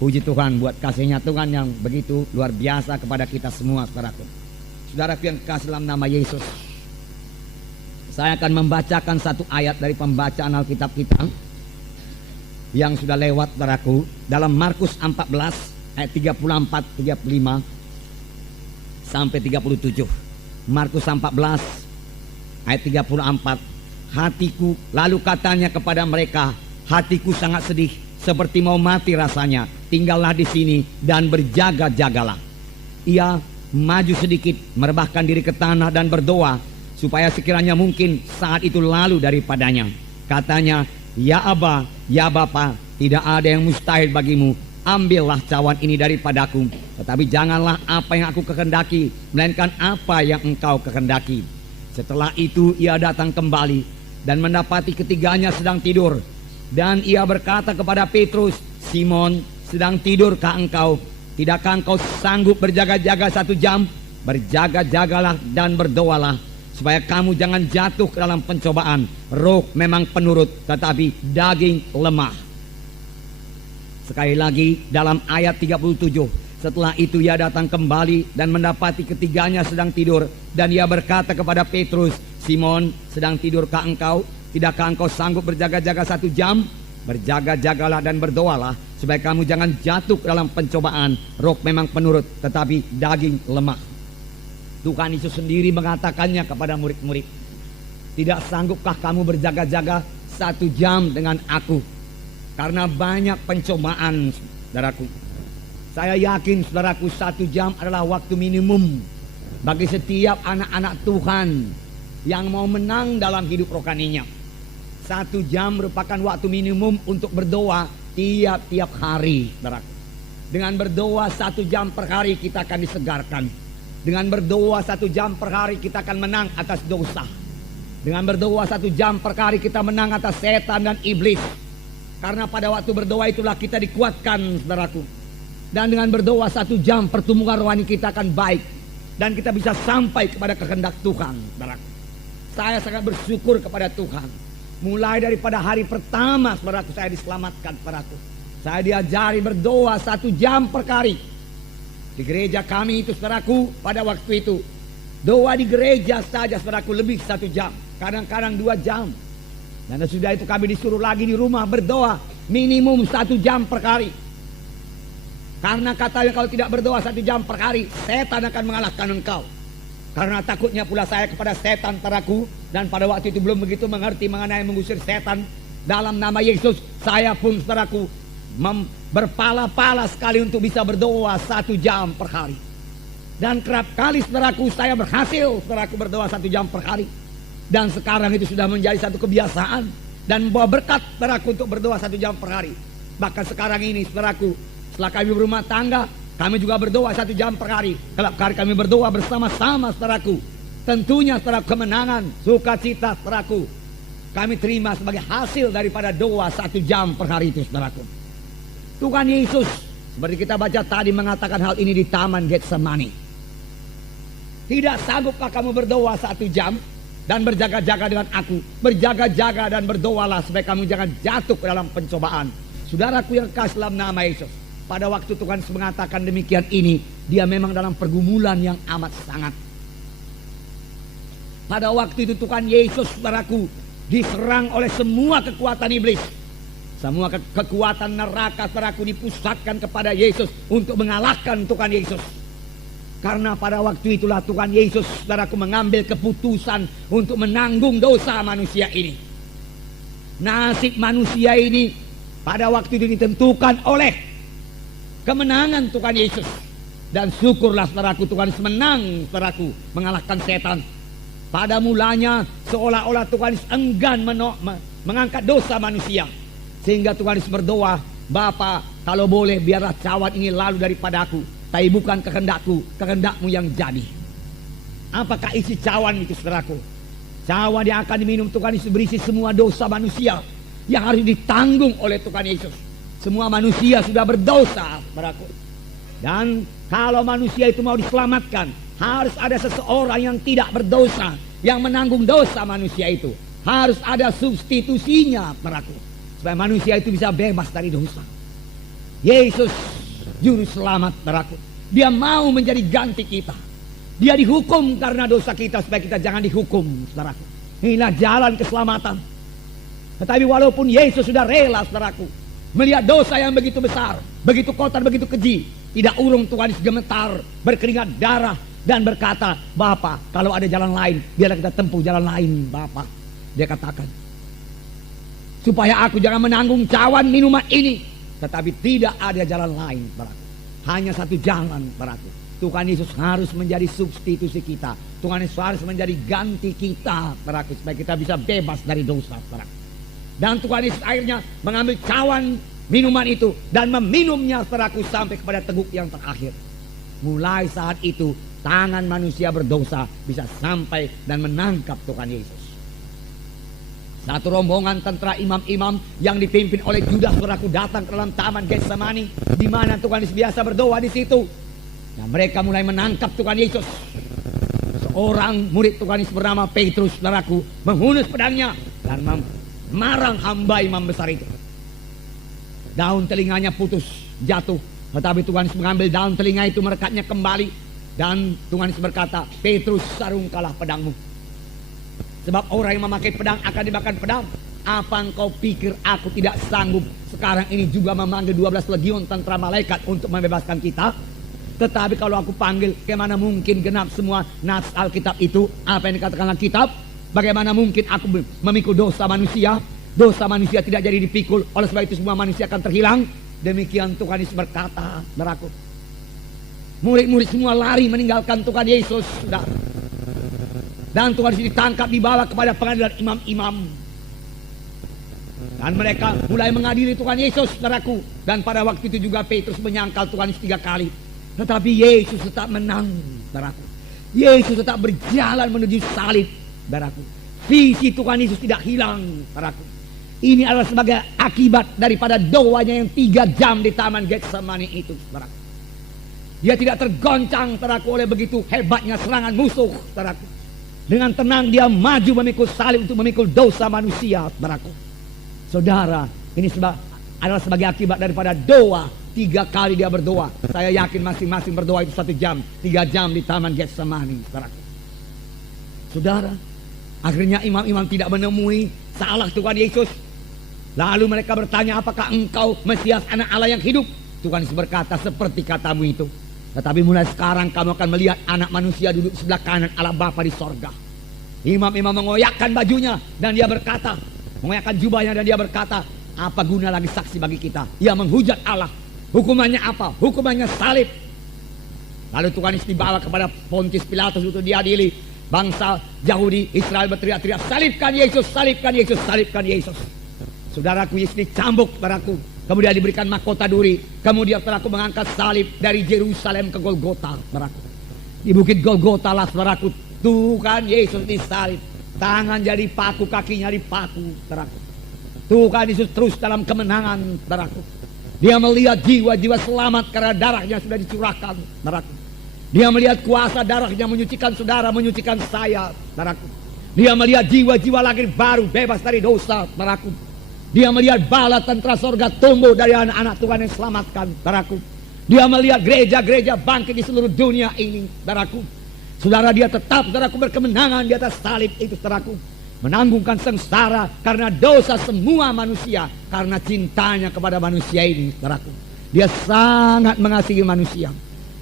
Puji Tuhan buat kasihnya Tuhan yang begitu luar biasa kepada kita semua, saudaraku. Saudaraku yang kasih dalam nama Yesus, saya akan membacakan satu ayat dari pembacaan Alkitab kita yang sudah lewat, saudaraku, dalam Markus 14 ayat 34, 35 sampai 37. Markus 14 ayat 34. Hatiku, lalu katanya kepada mereka, hatiku sangat sedih, seperti mau mati rasanya. Tinggallah di sini dan berjaga-jagalah. Ia maju sedikit, merebahkan diri ke tanah dan berdoa, supaya sekiranya mungkin saat itu lalu daripadanya. Katanya, ya Aba, ya Bapa, tidak ada yang mustahil bagimu. Ambillah cawan ini daripadaku, tetapi janganlah apa yang aku kehendaki, melainkan apa yang engkau kehendaki. Setelah itu ia datang kembali dan mendapati ketiganya sedang tidur. Dan ia berkata kepada Petrus, Simon, sedang tidurkah engkau? Tidakkah engkau sanggup berjaga-jaga 1 jam? Berjaga-jagalah dan berdoalah, supaya kamu jangan jatuh ke dalam pencobaan. Roh memang penurut, tetapi daging lemah. Sekali lagi dalam ayat 37. Setelah itu ia datang kembali dan mendapati ketiganya sedang tidur. Dan ia berkata kepada Petrus, Simon, sedang tidurkah engkau? Tidakkah engkau sanggup berjaga-jaga 1 jam? Berjaga-jagalah dan berdoalah, supaya kamu jangan jatuh ke dalam pencobaan. Roh memang penurut, tetapi daging lemah. Tuhan Yesus sendiri mengatakannya kepada murid-murid, tidak sanggupkah kamu berjaga-jaga 1 jam dengan aku? Karena banyak pencobaan, saudaraku. Saya yakin, saudaraku, 1 jam adalah waktu minimum bagi setiap anak-anak Tuhan yang mau menang dalam hidup rohaninya. 1 jam merupakan waktu minimum untuk berdoa tiap-tiap hari, saudaraku. Dengan berdoa 1 jam per hari kita akan disegarkan. Dengan berdoa 1 jam per hari kita akan menang atas dosa. Dengan berdoa 1 jam per hari kita menang atas setan dan iblis. Karena pada waktu berdoa itulah kita dikuatkan, saudaraku. Dan dengan berdoa 1 jam pertumbuhan rohani kita akan baik. Dan kita bisa sampai kepada kehendak Tuhan, saudaraku. Saya sangat bersyukur kepada Tuhan. Mulai daripada hari pertama, saudaraku, saya diselamatkan, saudaraku. Saya diajari berdoa 1 jam per hari. Di gereja kami itu, saudaraku, pada waktu itu doa di gereja saja, saudaraku, lebih 1 jam, kadang-kadang 2 jam. Dan sudah itu kami disuruh lagi di rumah berdoa minimum 1 jam per hari. Karena katanya kalau tidak berdoa 1 jam per hari, setan akan mengalahkan engkau. Karena takutnya pula saya kepada setan, saudaraku, dan pada waktu itu belum begitu mengerti mengenai mengusir setan. Dalam nama Yesus, saya pun, saudaraku, berpala-pala sekali untuk bisa berdoa 1 jam per hari. Dan kerap kali, saudaraku, saya berhasil, saudaraku, berdoa 1 jam per hari. Dan sekarang itu sudah menjadi satu kebiasaan dan membawa berkat, saudaraku, untuk berdoa 1 jam per hari. Bahkan sekarang ini, saudaraku, setelah kami berumah tangga, kami juga berdoa 1 jam per hari. Kalau hari kami berdoa bersama-sama, saudaraku, tentunya, saudaraku, kemenangan, sukacita, saudaraku, kami terima sebagai hasil daripada doa 1 jam per hari itu, saudaraku. Tuhan Yesus, seperti kita baca tadi, mengatakan hal ini di Taman Getsemani. Tidak sanggupkah kamu berdoa 1 jam? Dan berjaga-jaga dengan aku. Berjaga-jaga dan berdoalah, supaya kamu jangan jatuh ke dalam pencobaan. Saudaraku yang kasih dalam nama Yesus, pada waktu Tuhan mengatakan demikian ini, dia memang dalam pergumulan yang amat sangat. Pada waktu itu Tuhan Yesus, saudaraku, diserang oleh semua kekuatan iblis. Semua kekuatan neraka, saudaraku, dipusatkan kepada Yesus untuk mengalahkan Tuhan Yesus. Karena pada waktu itulah Tuhan Yesus, saudaraku, mengambil keputusan untuk menanggung dosa manusia ini. Nasib manusia ini pada waktu itu ditentukan oleh kemenangan Tuhan Yesus. Dan syukurlah, saudaraku, Tuhan Yesus menang, saudaraku, mengalahkan setan. Pada mulanya seolah-olah Tuhan Yesus enggan mengangkat dosa manusia. Sehingga Tuhan Yesus berdoa, Bapa, kalau boleh biarlah cawan ini lalu daripadaku, tapi bukan kehendakku, kehendakmu yang jadi. Apakah isi cawan itu, saudaraku? Cawan yang akan diminum Tuhan Yesus berisi semua dosa manusia yang harus ditanggung oleh Tuhan Yesus. Semua manusia sudah berdosa, saudaraku. Dan kalau manusia itu mau diselamatkan, harus ada seseorang yang tidak berdosa yang menanggung dosa manusia itu. Harus ada substitusinya, saudaraku, supaya manusia itu bisa bebas dari dosa. Yesus juru selamat, saudaraku. Dia mau menjadi ganti kita. Dia dihukum karena dosa kita supaya kita jangan dihukum, saudaraku. Inilah jalan keselamatan. Tetapi walaupun Yesus sudah rela, saudaraku, melihat dosa yang begitu besar, begitu kotor, begitu keji, tidak urung Tuhan Yesus gemetar, berkeringat darah, dan berkata, Bapa, kalau ada jalan lain, biarlah kita tempuh jalan lain, Bapa. Dia katakan, supaya aku jangan menanggung cawan minuman ini, tetapi tidak ada jalan lain, saudaraku. Hanya satu jalan, saudaraku. Tuhan Yesus harus menjadi substitusi kita. Tuhan Yesus harus menjadi ganti kita, saudaraku, supaya kita bisa bebas dari dosa, saudaraku. Dan Tuhan Yesus akhirnya mengambil cawan minuman itu dan meminumnya, saudaraku, sampai kepada teguk yang terakhir. Mulai saat itu tangan manusia berdosa bisa sampai dan menangkap Tuhan Yesus. Satu rombongan tentara imam-imam yang dipimpin oleh Judas, saudaraku, datang ke dalam taman Getsemani, di mana Tuhan Yesus biasa berdoa di situ. Dan mereka mulai menangkap Tuhan Yesus. Seorang murid Tuhan Yesus bernama Petrus, saudaraku, menghunus pedangnya dan memarang hamba imam besar itu. Daun telinganya putus, jatuh. Tetapi Tuhan Yesus mengambil daun telinga itu, merekatnya kembali. Dan Tuhan Yesus berkata, Petrus, sarungkanlah pedangmu. Sebab orang yang memakai pedang akan dimakan pedang. Apa engkau pikir aku tidak sanggup sekarang ini juga memanggil 12 legiun tentara malaikat untuk membebaskan kita? Tetapi kalau aku panggil, bagaimana mungkin genap semua nas Alkitab itu? Apa yang dikatakan Alkitab? Bagaimana mungkin aku memikul dosa manusia? Dosa manusia tidak jadi dipikul, oleh sebab itu semua manusia akan terhilang. Demikian Tuhan Yesus berkata, saudaraku. Murid-murid semua lari meninggalkan Tuhan Yesus, saudara. Dan Tuhan Yesus ditangkap, dibawa kepada pengadilan imam-imam. Dan mereka mulai mengadili Tuhan Yesus, saudaraku. Dan pada waktu itu juga Petrus menyangkal Tuhan Yesus 3 kali. Tetapi Yesus tetap menang, saudaraku. Yesus tetap berjalan menuju salib, saudaraku. Visi Tuhan Yesus tidak hilang, saudaraku. Ini adalah sebagai akibat daripada doanya yang 3 jam di taman Getsemani itu, saudaraku. Dia tidak tergoncang, saudaraku, oleh begitu hebatnya serangan musuh, saudaraku. Dengan tenang dia maju memikul salib untuk memikul dosa manusia, saudaraku. Saudara, ini adalah sebagai akibat daripada doa. 3 kali dia berdoa. Saya yakin masing-masing berdoa itu 1 jam, 3 jam di taman Getsemani, saudaraku. Saudara, akhirnya imam-imam tidak menemui salah Tuhan Yesus. Lalu mereka bertanya, apakah engkau Mesias, anak Allah yang hidup? Tuhan Yesus berkata, seperti katamu itu. Tetapi mulai sekarang kamu akan melihat anak manusia duduk sebelah kanan Allah Bapa di sorga. Imam-imam mengoyakkan bajunya dan dia berkata, mengoyakkan jubahnya dan dia berkata, apa guna lagi saksi bagi kita? Ia menghujat Allah. Hukumannya apa? Hukumannya salib. Lalu Tuhan Yesus dibawa kepada Pontius Pilatus untuk diadili. Bangsa Yahudi Israel berteriak-teriak, salibkan Yesus, salibkan Yesus, salibkan Yesus. Saudaraku, Yesus dicambuk, saudaraku. Kemudian diberikan mahkota duri. Kemudian saudaraku mengangkat salib dari Yerusalem ke Golgota, saudaraku. Di bukit Golgota lah, saudaraku, Tuhan Yesus disalib. Tangan jadi paku, kakinya dipaku, saudaraku. Tuhan Yesus terus dalam kemenangan, saudaraku. Dia melihat jiwa-jiwa selamat karena darahnya sudah dicurahkan, saudaraku. Dia melihat kuasa darahnya menyucikan saudara, menyucikan saya, saudaraku. Dia melihat jiwa-jiwa lahir baru, bebas dari dosa, saudaraku. Dia melihat bala tentara sorga tumbuh dari anak-anak Tuhan yang selamatkan, saudaraku. Dia melihat gereja-gereja bangkit di seluruh dunia ini, saudaraku. Saudara, dia tetap, saudaraku, berkemenangan di atas salib itu, saudaraku. Menanggungkan sengsara karena dosa semua manusia, karena cintanya kepada manusia ini, saudaraku. Dia sangat mengasihi manusia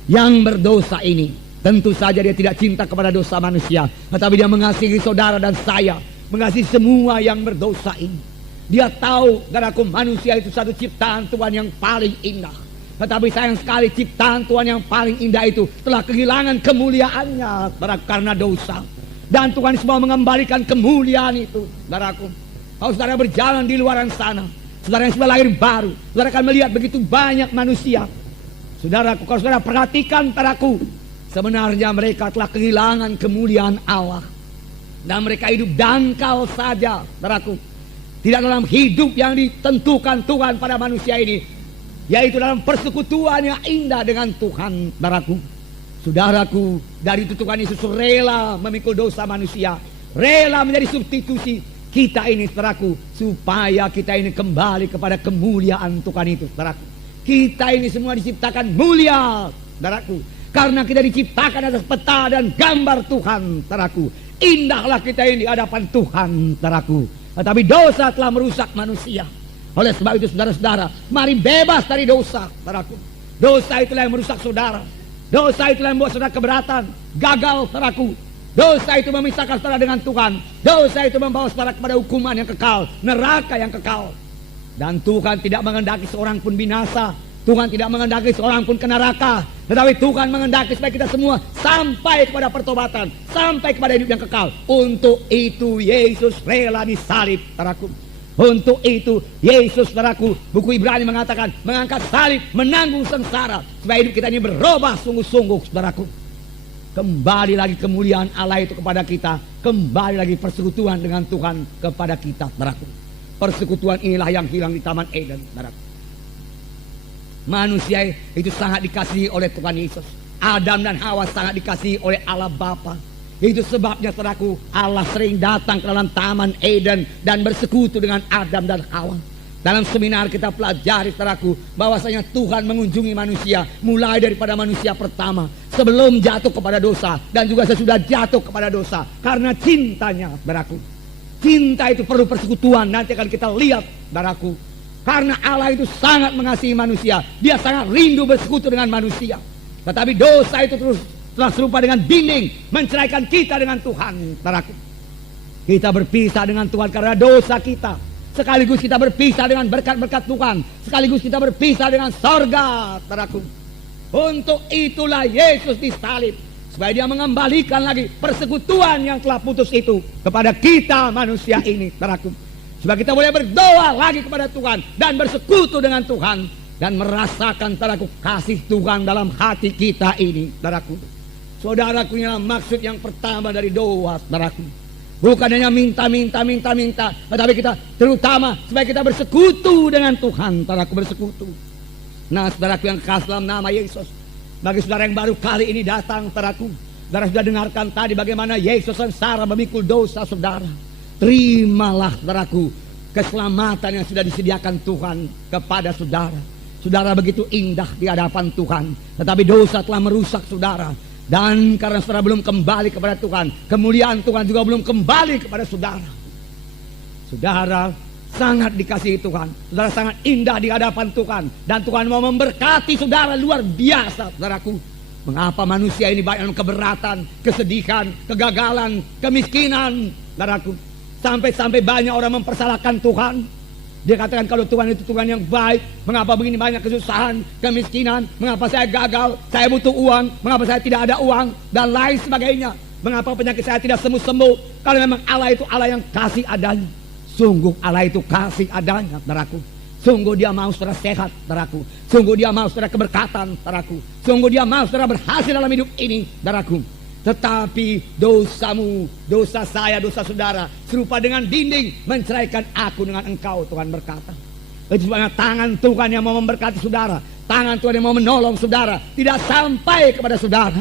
yang berdosa ini. Tentu saja dia tidak cinta kepada dosa manusia, tetapi dia mengasihi saudara dan saya, mengasihi semua yang berdosa ini. Dia tahu, saudaraku, manusia itu satu ciptaan Tuhan yang paling indah. Tetapi sayang sekali ciptaan Tuhan yang paling indah itu telah kehilangan kemuliaannya, saudaraku, karena dosa. Dan Tuhan semua mengembalikan kemuliaan itu, saudaraku. Kalau saudara berjalan di luaran sana, saudara yang sudah lahir baru, saudara akan melihat begitu banyak manusia. Saudaraku, kalau saudara perhatikan, saudaraku, sebenarnya mereka telah kehilangan kemuliaan Allah. Dan mereka hidup dangkal saja, saudaraku. Tidak dalam hidup yang ditentukan Tuhan pada manusia ini, yaitu dalam persekutuan yang indah dengan Tuhan, saudaraku. Saudaraku, dari itu Tuhan Yesus rela memikul dosa manusia, rela menjadi substitusi kita ini, saudaraku, supaya kita ini kembali kepada kemuliaan Tuhan itu, saudaraku. Kita ini semua diciptakan mulia, saudaraku. Karena kita diciptakan atas peta dan gambar Tuhan, saudaraku. Indahlah kita ini di hadapan Tuhan, saudaraku. Tetapi dosa telah merusak manusia. Oleh sebab itu saudara-saudara, mari bebas dari dosa, saudaraku. Dosa itulah yang merusak saudara. Dosa itulah yang membuat saudara keberatan, gagal, saudaraku. Dosa itu memisahkan saudara dengan Tuhan. Dosa itu membawa saudara kepada hukuman yang kekal, neraka yang kekal. Dan Tuhan tidak menghendaki seorang pun binasa. Tuhan tidak menghendaki seorang pun ke neraka. Tetapi Tuhan menghendaki supaya kita semua sampai kepada pertobatan, sampai kepada hidup yang kekal. Untuk itu Yesus rela disalib, saudaraku. Untuk itu Yesus, saudaraku, buku Ibrani mengatakan mengangkat salib, menanggung sengsara, supaya hidup kita ini berubah sungguh-sungguh, saudaraku. Kembali lagi kemuliaan Allah itu kepada kita. Kembali lagi persekutuan dengan Tuhan kepada kita, saudaraku. Persekutuan inilah yang hilang di Taman Eden, saudaraku. Manusia itu sangat dikasihi oleh Tuhan Yesus. Adam dan Hawa sangat dikasihi oleh Allah Bapa. Itu sebabnya, saudaraku, Allah sering datang ke dalam Taman Eden dan bersekutu dengan Adam dan Hawa. Dalam seminar kita pelajari, saudaraku, bahwasanya Tuhan mengunjungi manusia mulai daripada manusia pertama, sebelum jatuh kepada dosa dan juga sesudah jatuh kepada dosa. Karena cintanya, saudaraku. Cinta itu perlu persekutuan. Nanti akan kita lihat, saudaraku. Karena Allah itu sangat mengasihi manusia. Dia sangat rindu bersekutu dengan manusia. Tetapi dosa itu terus telah serupa dengan dinding menceraikan kita dengan Tuhan, saudaraku. Kita berpisah dengan Tuhan karena dosa kita. Sekaligus kita berpisah dengan berkat-berkat Tuhan. Sekaligus kita berpisah dengan sorga, saudaraku. Untuk itulah Yesus disalib, supaya dia mengembalikan lagi persekutuan yang telah putus itu kepada kita manusia ini, saudaraku. Supaya kita boleh berdoa lagi kepada Tuhan dan bersekutu dengan Tuhan. Dan merasakan, saudaraku, kasih Tuhan dalam hati kita ini, saudaraku. Saudaraku, inilah maksud yang pertama dari doa, saudaraku. Bukan hanya minta, tetapi kita terutama supaya kita bersekutu dengan Tuhan, saudaraku, bersekutu. Nah, saudaraku yang kasih dalam nama Yesus, bagi saudara yang baru kali ini datang, saudaraku, saudara sudah dengarkan tadi bagaimana Yesus sengsara memikul dosa saudara. Terimalah, saudaraku, keselamatan yang sudah disediakan Tuhan kepada saudara. Saudara begitu indah di hadapan Tuhan, tetapi dosa telah merusak saudara. Dan karena saudara belum kembali kepada Tuhan, kemuliaan Tuhan juga belum kembali kepada saudara. Saudara sangat dikasihi Tuhan. Saudara sangat indah di hadapan Tuhan. Dan Tuhan mau memberkati saudara luar biasa, saudaraku. Mengapa manusia ini banyak keberatan, kesedihan, kegagalan, kemiskinan, saudaraku. Sampai-sampai banyak orang mempersalahkan Tuhan. Dia katakan kalau Tuhan itu Tuhan yang baik, mengapa begini banyak kesusahan, kemiskinan, mengapa saya gagal, saya butuh uang, mengapa saya tidak ada uang, dan lain sebagainya. Mengapa penyakit saya tidak sembuh-sembuh, kalau memang Allah itu Allah yang kasih adanya. Sungguh Allah itu kasih adanya, saudaraku. Sungguh dia mau saudara sehat, saudaraku. Sungguh dia mau saudara keberkatan, saudaraku. Sungguh dia mau saudara berhasil dalam hidup ini, saudaraku. Tetapi dosamu, dosa saya, dosa saudara serupa dengan dinding menceraikan aku dengan engkau, Tuhan berkata. Itu sebabnya tangan Tuhan yang mau memberkati saudara, tangan Tuhan yang mau menolong saudara tidak sampai kepada saudara.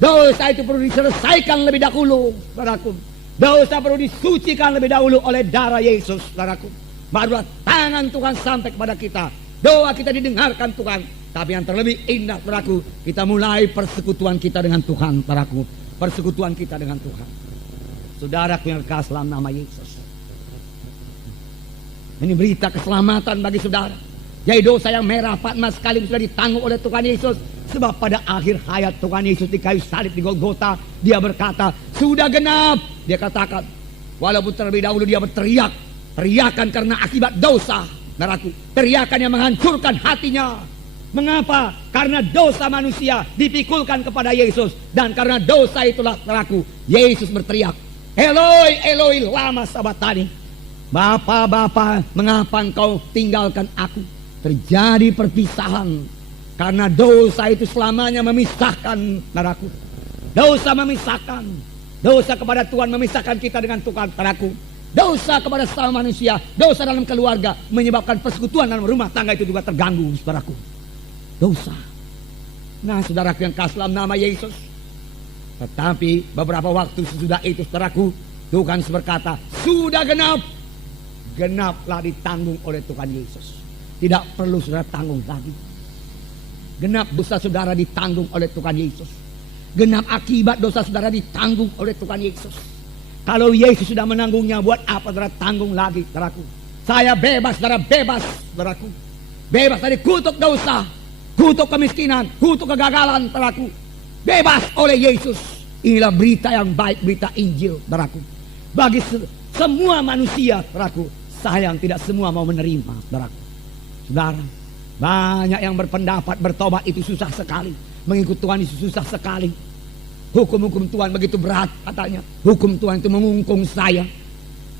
Dosa itu perlu diselesaikan lebih dahulu, saudaraku. Dosa perlu disucikan lebih dahulu oleh darah Yesus, saudaraku. Barulah tangan Tuhan sampai kepada kita. Doa kita didengarkan Tuhan. Tapi yang terlebih indah, saudaraku, kita mulai persekutuan kita dengan Tuhan, saudaraku. Persekutuan kita dengan Tuhan. Saudaraku yang kasih dalam nama Yesus. Ini berita keselamatan bagi saudara. Jadi dosa yang merah patmas sekali sudah ditanggung oleh Tuhan Yesus. Sebab pada akhir hayat Tuhan Yesus di kayu salib di Golgota, dia berkata, sudah genap. Dia katakan, walaupun terlebih dahulu dia berteriak, teriakan karena akibat dosa, saudaraku. Teriakan yang menghancurkan hatinya. Mengapa? Karena dosa manusia dipikulkan kepada Yesus. Dan karena dosa itulah, saudaraku, Yesus berteriak, Eloi, Eloi, lama sabachthani. Bapa, mengapa engkau tinggalkan aku? Terjadi perpisahan. Karena dosa itu selamanya memisahkan, saudaraku. Dosa memisahkan. Dosa kepada Tuhan memisahkan kita dengan Tuhan, saudaraku. Dosa kepada sesama manusia, dosa dalam keluarga menyebabkan persekutuan dalam rumah tangga itu juga terganggu, saudaraku. Dosa. Nah, saudaraku yang kasih dalam nama Yesus. Tetapi beberapa waktu sesudah itu, saudaraku, Tuhan berkata, sudah genap. Genaplah ditanggung oleh Tuhan Yesus. tidak perlu saudara tanggung lagi. Genap dosa saudara ditanggung oleh Tuhan Yesus. Genap akibat dosa saudara ditanggung oleh Tuhan Yesus. Kalau Yesus sudah menanggungnya, buat apa saudara tanggung lagi, saudaraku? Saya bebas, saudara bebas, saudaraku. Bebas dari kutuk dosa, kutuk kemiskinan, kutuk kegagalan, saudaraku. Bebas oleh Yesus. Inilah berita yang baik, berita Injil, saudaraku. Bagi semua manusia, saudaraku. Sayang tidak semua mau menerima, saudaraku. Saudara, banyak yang berpendapat bertobat itu susah sekali. Mengikut Tuhan itu susah sekali. Hukum-hukum Tuhan begitu berat katanya. Hukum Tuhan itu mengungkung saya.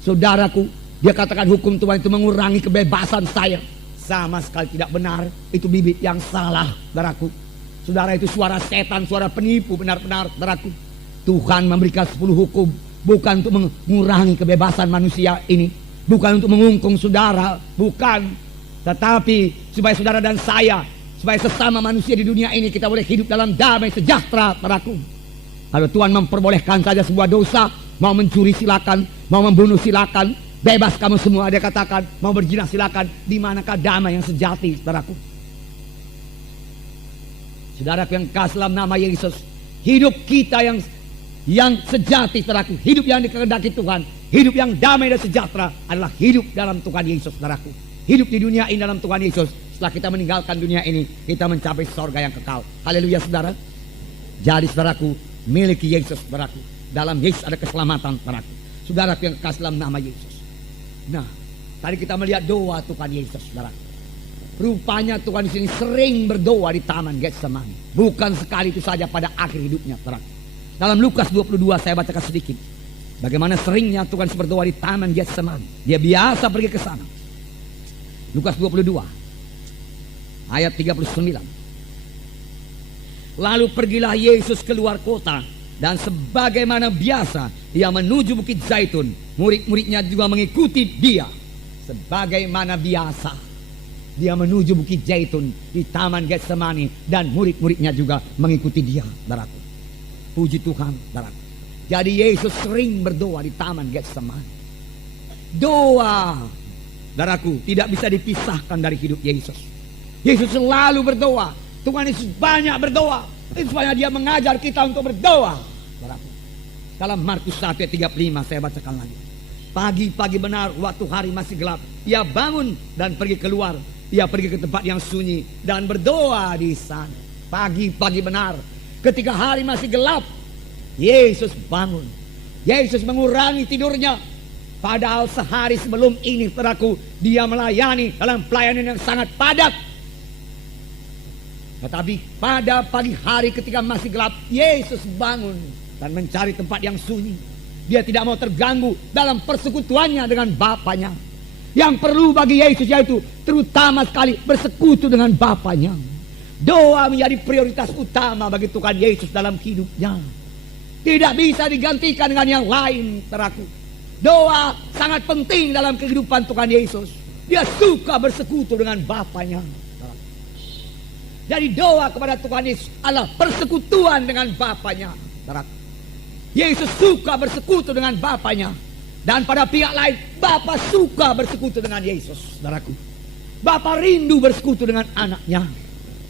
Saudaraku, dia katakan hukum Tuhan itu mengurangi kebebasan saya. Sama sekali tidak benar. Itu bibit yang salah, saudaraku. Saudara, itu suara setan, suara penipu benar-benar, saudaraku. Tuhan memberikan 10 hukum bukan untuk mengurangi kebebasan manusia ini, bukan untuk mengungkung saudara, bukan. Tetapi supaya saudara dan saya, supaya sesama manusia di dunia ini kita boleh hidup dalam damai sejahtera, saudaraku. Kalau Tuhan memperbolehkan saja sebuah dosa, mau mencuri silakan, mau membunuh silakan, bebas kamu semua, dia katakan, mau berzina silakan. Di manakah damai yang sejati, saudaraku? Saudaraku yang kasih dalam nama Yesus, hidup kita yang sejati, saudaraku, hidup yang dikehendaki Tuhan, hidup yang damai dan sejahtera adalah hidup dalam Tuhan Yesus, saudaraku. Hidup di dunia ini dalam Tuhan Yesus. Setelah kita meninggalkan dunia ini, kita mencapai sorga yang kekal. Haleluya, saudara. Jadi saudaraku, miliki Yesus, saudaraku. Dalam Yesus ada keselamatan, saudaraku. Saudaraku yang kasih dalam nama Yesus. Nah, tadi kita melihat doa Tuhan Yesus, saudaraku. Rupanya Tuhan di sini sering berdoa di Taman Getsemani. Bukan sekali itu saja pada akhir hidupnya, saudaraku. Dalam Lukas 22 saya bacakan sedikit. Bagaimana seringnya Tuhan berdoa di Taman Getsemani. Dia biasa pergi ke sana. Lukas 22 ayat 39. Lalu pergilah Yesus keluar kota, dan sebagaimana biasa dia menuju Bukit Zaitun. Murid-muridnya juga mengikuti dia. Sebagaimana biasa dia menuju Bukit Zaitun di Taman Getsemani, dan murid-muridnya juga mengikuti dia, saudaraku. Puji Tuhan, saudaraku. Jadi Yesus sering berdoa di Taman Getsemani. Doa, saudaraku, tidak bisa dipisahkan dari hidup Yesus. Yesus selalu berdoa. Tuhan Yesus banyak berdoa. Supaya dia mengajar kita untuk berdoa, saudaraku. Dalam Markus 1 ayat 35 saya bacakan lagi. Pagi-pagi benar, waktu hari masih gelap, ia bangun dan pergi keluar. Ia pergi ke tempat yang sunyi dan berdoa di sana. Pagi-pagi benar, ketika hari masih gelap, Yesus bangun. Yesus mengurangi tidurnya. Padahal sehari sebelum ini, saudaraku, dia melayani dalam pelayanan yang sangat padat. Tetapi pada pagi hari ketika masih gelap, Yesus bangun dan mencari tempat yang sunyi. Dia tidak mau terganggu dalam persekutuannya dengan Bapanya. Yang perlu bagi Yesus yaitu terutama sekali bersekutu dengan Bapanya. Doa menjadi prioritas utama bagi Tuhan Yesus dalam hidupnya. Tidak bisa digantikan dengan yang lain, saudaraku. Doa sangat penting dalam kehidupan Tuhan Yesus. Dia suka bersekutu dengan Bapanya. Jadi doa kepada Tuhan Yesus adalah persekutuan dengan Bapanya. Yesus suka bersekutu dengan Bapanya. Dan pada pihak lain, Bapa suka bersekutu dengan Yesus, saudaraku. Bapa rindu bersekutu dengan anaknya.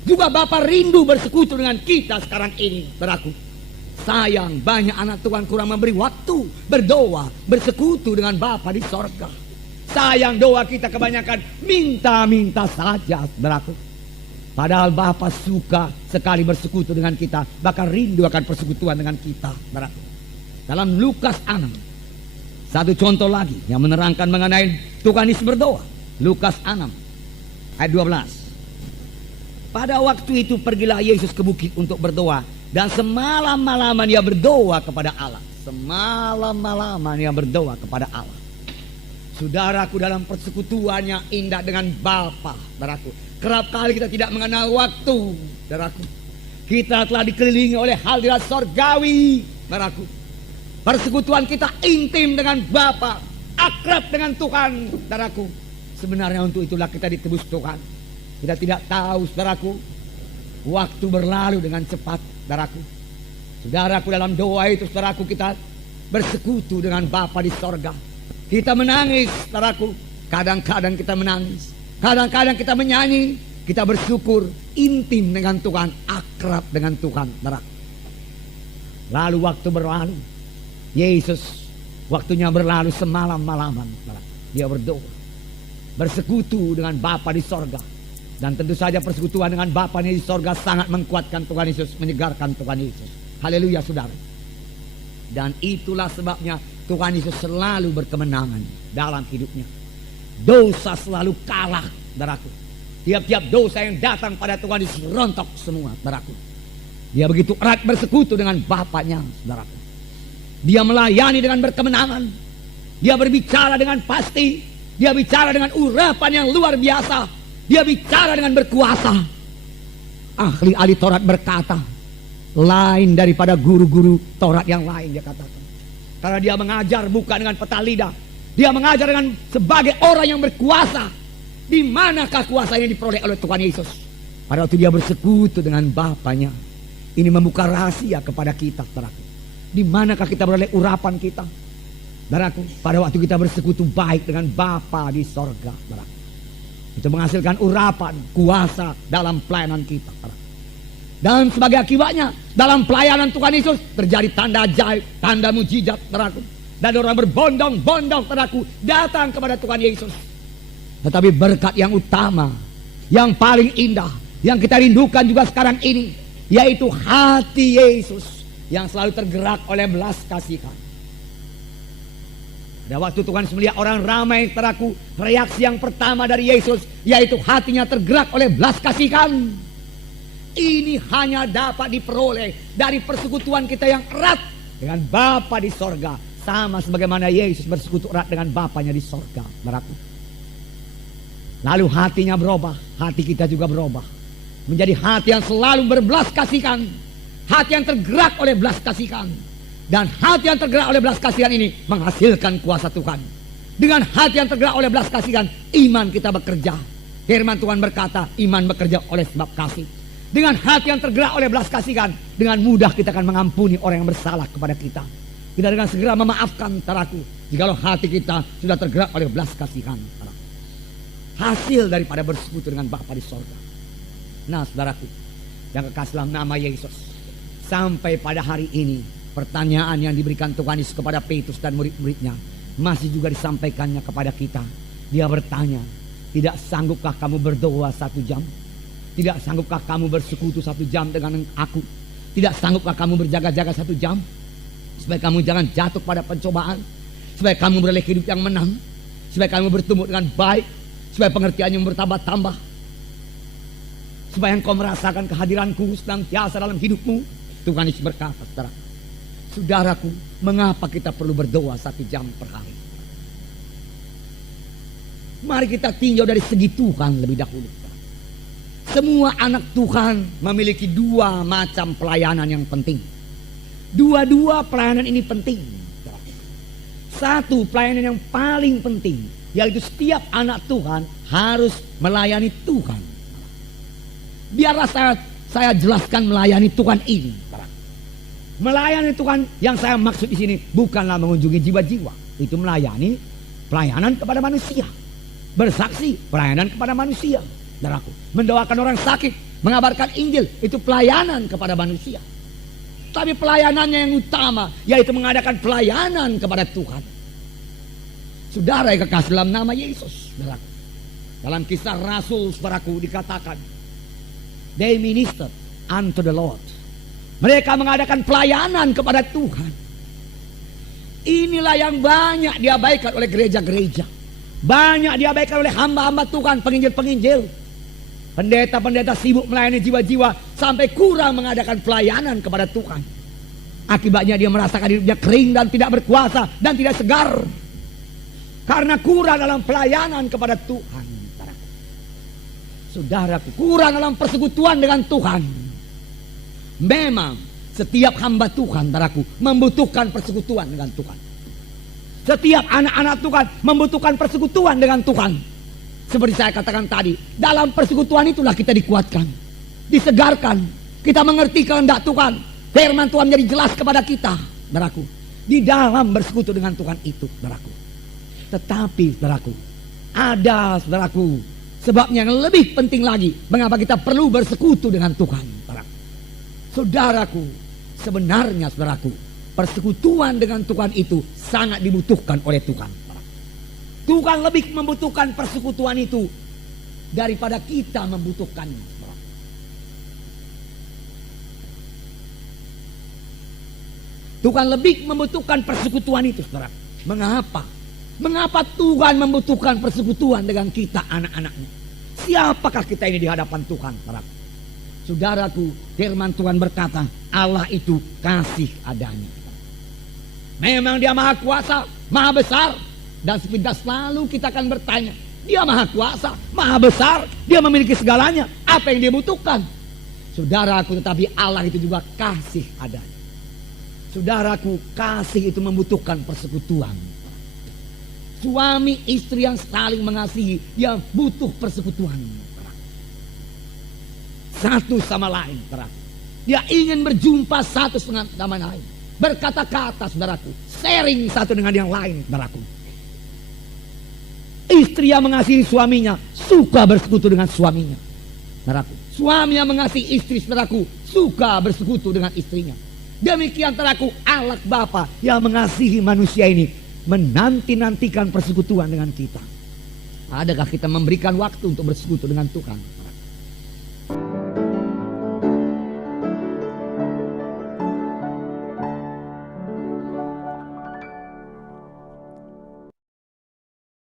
Juga Bapa rindu bersekutu dengan kita sekarang ini, saudaraku. Sayang, banyak anak Tuhan kurang memberi waktu berdoa, bersekutu dengan Bapa di sorga. Sayang, doa kita kebanyakan minta-minta saja, saudaraku. Padahal Bapa suka sekali bersekutu dengan kita, bahkan rindu akan persekutuan dengan kita, saudaraku. Dalam Lukas 6, satu contoh lagi yang menerangkan mengenai Tuhan Yesus berdoa. Lukas 6 ayat 12. Pada waktu itu pergilah Yesus ke bukit untuk berdoa, dan semalam-malaman dia berdoa kepada Allah. Semalam-malaman dia berdoa kepada Allah. Saudaraku, dalam persekutuannya indah dengan Bapa, saudaraku. Kerap kali kita tidak mengenal waktu, saudaraku. Kita telah dikelilingi oleh hadirat sorgawi, saudaraku. Persekutuan kita intim dengan Bapa, akrab dengan Tuhan, saudaraku. Sebenarnya untuk itulah kita ditebus Tuhan. Kita tidak tahu, saudaraku, waktu berlalu dengan cepat, saudaraku. Saudaraku, dalam doa itu, saudaraku, kita bersekutu dengan Bapa di sorga. Kita menangis, saudaraku. Kadang-kadang kita menangis. Kadang-kadang kita menyanyi, kita bersyukur, intim dengan Tuhan, akrab dengan Tuhan. Lalu waktu berlalu, Yesus waktunya berlalu semalam-malaman. Dia berdoa, bersekutu dengan Bapa di sorga. Dan tentu saja persekutuan dengan Bapa di sorga sangat menguatkan Tuhan Yesus, menyegarkan Tuhan Yesus. Haleluya saudara. Dan itulah sebabnya Tuhan Yesus selalu berkemenangan dalam hidupnya. Dosa selalu kalah, saudaraku. Tiap-tiap dosa yang datang pada Tuhan Yesus rontok semua, saudaraku. Dia begitu erat bersekutu dengan Bapaknya, saudaraku. Dia melayani dengan berkemenangan. Dia berbicara dengan pasti. Dia bicara dengan urapan yang luar biasa. Dia bicara dengan berkuasa. Ahli-ahli Taurat berkata, lain daripada guru-guru Taurat yang lain, dia katakan. Karena dia mengajar bukan dengan peta lidah. Dia mengajar dengan sebagai orang yang berkuasa. Di manakah kuasa yang diperoleh oleh Tuhan Yesus? Pada waktu dia bersekutu dengan Bapaknya. Ini membuka rahasia kepada kita, saudaraku. Di manakah kita beroleh urapan kita? Saudaraku, pada waktu kita bersekutu baik dengan Bapa di sorga, saudaraku. Itu menghasilkan urapan, kuasa dalam pelayanan kita, saudaraku. Dan sebagai akibatnya, dalam pelayanan Tuhan Yesus terjadi tanda ajaib, tanda mujizat, saudaraku. Dan orang berbondong-bondong, saudaraku, datang kepada Tuhan Yesus. Tetapi berkat yang utama, yang paling indah, yang kita rindukan juga sekarang ini, yaitu hati Yesus yang selalu tergerak oleh belas kasihan. Pada waktu Tuhan melihat orang ramai, saudaraku, reaksi yang pertama dari Yesus yaitu hatinya tergerak oleh belas kasihan. Ini hanya dapat diperoleh dari persekutuan kita yang erat dengan Bapa di sorga, sama sebagaimana Yesus bersekutu erat dengan Bapanya di sorga, saudaraku. Lalu hatinya berubah, hati kita juga berubah menjadi hati yang selalu berbelas kasihan, hati yang tergerak oleh belas kasihan. Dan hati yang tergerak oleh belas kasihan ini menghasilkan kuasa Tuhan. Dengan hati yang tergerak oleh belas kasihan, iman kita bekerja. Firman Tuhan berkata, iman bekerja oleh sebab kasih. Dengan hati yang tergerak oleh belas kasihan, dengan mudah kita akan mengampuni orang yang bersalah kepada kita. Kita dengan segera memaafkan, saudaraku, jikalau hati kita sudah tergerak oleh belas kasihan. Hasil daripada bersekutu dengan Bapa di sorga. Nah, saudaraku, yang kekasih dalam nama Yesus, sampai pada hari ini, pertanyaan yang diberikan Tuhan Yesus kepada Petrus dan murid-muridnya masih juga disampaikannya kepada kita. Dia bertanya, tidak sanggupkah kamu berdoa 1 jam? Tidak sanggupkah kamu bersekutu 1 jam dengan aku? Tidak sanggupkah kamu berjaga-jaga 1 jam? Supaya kamu jangan jatuh pada pencobaan, supaya kamu beroleh hidup yang menang, supaya kamu bertumbuh dengan baik, supaya pengertiannya bertambah-tambah, supaya engkau merasakan kehadiranku senantiasa dalam hidupmu. Tuhan Yesus berkata, saudaraku, mengapa kita perlu berdoa 1 jam per hari? Mari kita tinjau dari segi Tuhan lebih dahulu. Semua anak Tuhan memiliki 2 macam pelayanan yang penting. Dua-dua pelayanan ini penting. Satu pelayanan yang paling penting, yaitu setiap anak Tuhan harus melayani Tuhan. Biarlah saya jelaskan melayani Tuhan ini. Melayani Tuhan yang saya maksud di sini bukanlah mengunjungi jiwa-jiwa. Itu melayani pelayanan kepada manusia. Bersaksi pelayanan kepada manusia. Saudaraku, mendoakan orang sakit, mengabarkan Injil, itu pelayanan kepada manusia. Tapi pelayanannya yang utama yaitu mengadakan pelayanan kepada Tuhan. Saudara yang kekasih dalam nama Yesus, saudaraku, dalam kisah Rasul, saudaraku, dikatakan they ministered unto the Lord. Mereka mengadakan pelayanan kepada Tuhan. Inilah yang banyak diabaikan oleh gereja-gereja. Banyak diabaikan oleh hamba-hamba Tuhan, penginjil-penginjil. Pendeta-pendeta sibuk melayani jiwa-jiwa sampai kurang mengadakan pelayanan kepada Tuhan. Akibatnya dia merasakan hidupnya kering dan tidak berkuasa dan tidak segar. Karena kurang dalam pelayanan kepada Tuhan. Saudaraku, kurang dalam persekutuan dengan Tuhan. Memang setiap hamba Tuhan, saudaraku, membutuhkan persekutuan dengan Tuhan. Setiap anak-anak Tuhan membutuhkan persekutuan dengan Tuhan. Seperti saya katakan tadi, dalam persekutuan itulah kita dikuatkan, disegarkan, kita mengerti kehendak Tuhan. Firman Tuhan menjadi jelas kepada kita, saudaraku, di dalam bersekutu dengan Tuhan itu, saudaraku. Tetapi, saudaraku, ada, saudaraku, Sebabnya yang lebih penting lagi, mengapa kita perlu bersekutu dengan Tuhan. Saudaraku, sebenarnya saudaraku, persekutuan dengan Tuhan itu sangat dibutuhkan oleh Tuhan. Tuhan lebih membutuhkan persekutuan itu daripada kita membutuhkannya. Tuhan lebih membutuhkan persekutuan itu, saudara. Mengapa? Mengapa Tuhan membutuhkan persekutuan dengan kita, anak-anaknya? Siapakah kita ini di hadapan Tuhan, saudara? Saudaraku, firman Tuhan berkata, Allah itu kasih adanya. Memang dia maha kuasa, maha besar. Dan sepintas selalu kita akan bertanya, dia maha kuasa, maha besar, dia memiliki segalanya. Apa yang dia butuhkan? Saudaraku, tetapi Allah itu juga kasih adanya. Saudaraku, kasih itu membutuhkan persekutuan. Suami istri yang saling mengasihi, dia butuh persekutuan. Satu sama lain. Dia ingin berjumpa satu sama lain. Berkata-kata, saudaraku. Sharing satu dengan yang lain, saudaraku. Istri yang mengasihi suaminya suka bersekutu dengan suaminya, saudaraku. Suami yang mengasihi istri, saudaraku, suka bersekutu dengan istrinya. Demikian saudaraku, Allah Bapa yang mengasihi manusia ini menanti-nantikan persekutuan dengan kita. Adakah kita memberikan waktu untuk bersekutu dengan Tuhan?